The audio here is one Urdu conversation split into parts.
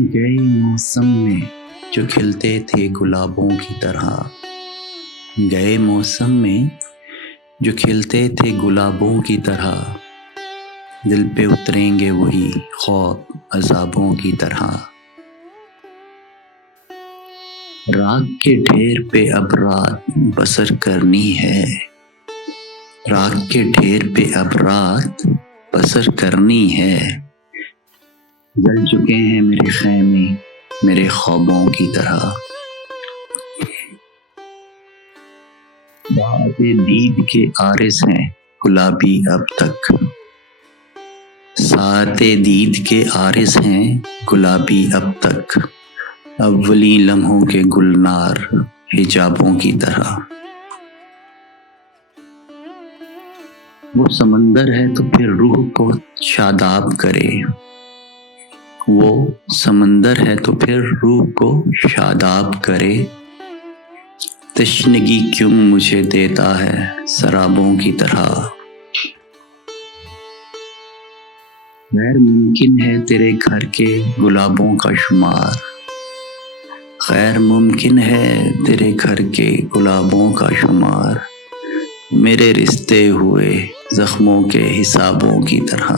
گئے موسم میں جو کھلتے تھے گلابوں کی طرح، گئے موسم میں جو کھلتے تھے گلابوں کی طرح، دل پہ اتریں گے وہی خواب عذابوں کی طرح۔ راگ کے ڈھیر پہ اب رات بسر کرنی ہے، راگ کے ڈھیر پہ اب رات بسر کرنی ہے، جل چکے ہیں میرے خیمے میرے خوابوں کی طرح۔ ساعت دید کے عارض ہیں گلابی اب تک، ساعت دید کے عارض ہیں گلابی اب تک، اولین لمحوں کے گلنار حجابوں کی طرح۔ وہ سمندر ہے تو پھر روح کو شاداب کرے، وہ سمندر ہے تو پھر روح کو شاداب کرے، تشنگی کیوں مجھے دیتا ہے سرابوں کی طرح۔ غیر ممکن ہے تیرے گھر کے گلابوں کا شمار، غیر ممکن ہے تیرے گھر کے گلابوں کا شمار، میرے رشتے ہوئے زخموں کے حسابوں کی طرح۔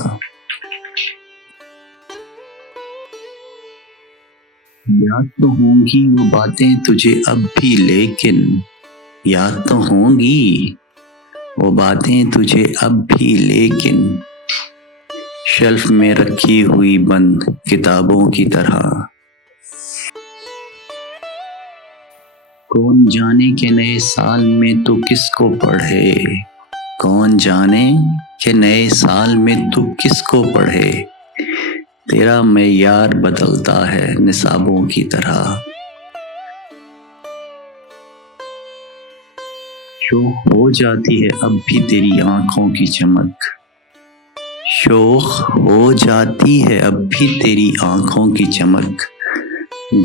یاد تو ہوں گی وہ باتیں تجھے اب بھی، لیکن یاد تو ہوں گی وہ باتیں تجھے اب بھی، لیکن شیلف میں رکھی ہوئی بند کتابوں کی طرح۔ کون جانے کہ نئے سال میں تو کس کو پڑھے، کون جانے کہ نئے سال میں تو کس کو پڑھے، تیرا معیار بدلتا ہے نصابوں کی طرح۔ شوخ ہو جاتی ہے اب بھی تیری آنکھوں کی چمک، شوخ ہو جاتی ہے اب بھی تیری آنکھوں کی چمک،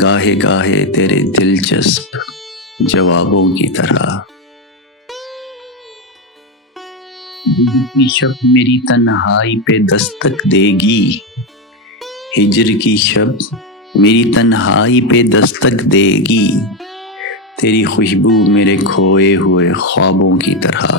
گاہے گاہے تیرے دلچسپ جوابوں کی طرح۔ ہجر کی شب میری تنہائی پہ دستک دے گی، ہجر کی شب میری تنہائی پہ دستک دے گی، تیری خوشبو میرے کھوئے ہوئے خوابوں کی طرح۔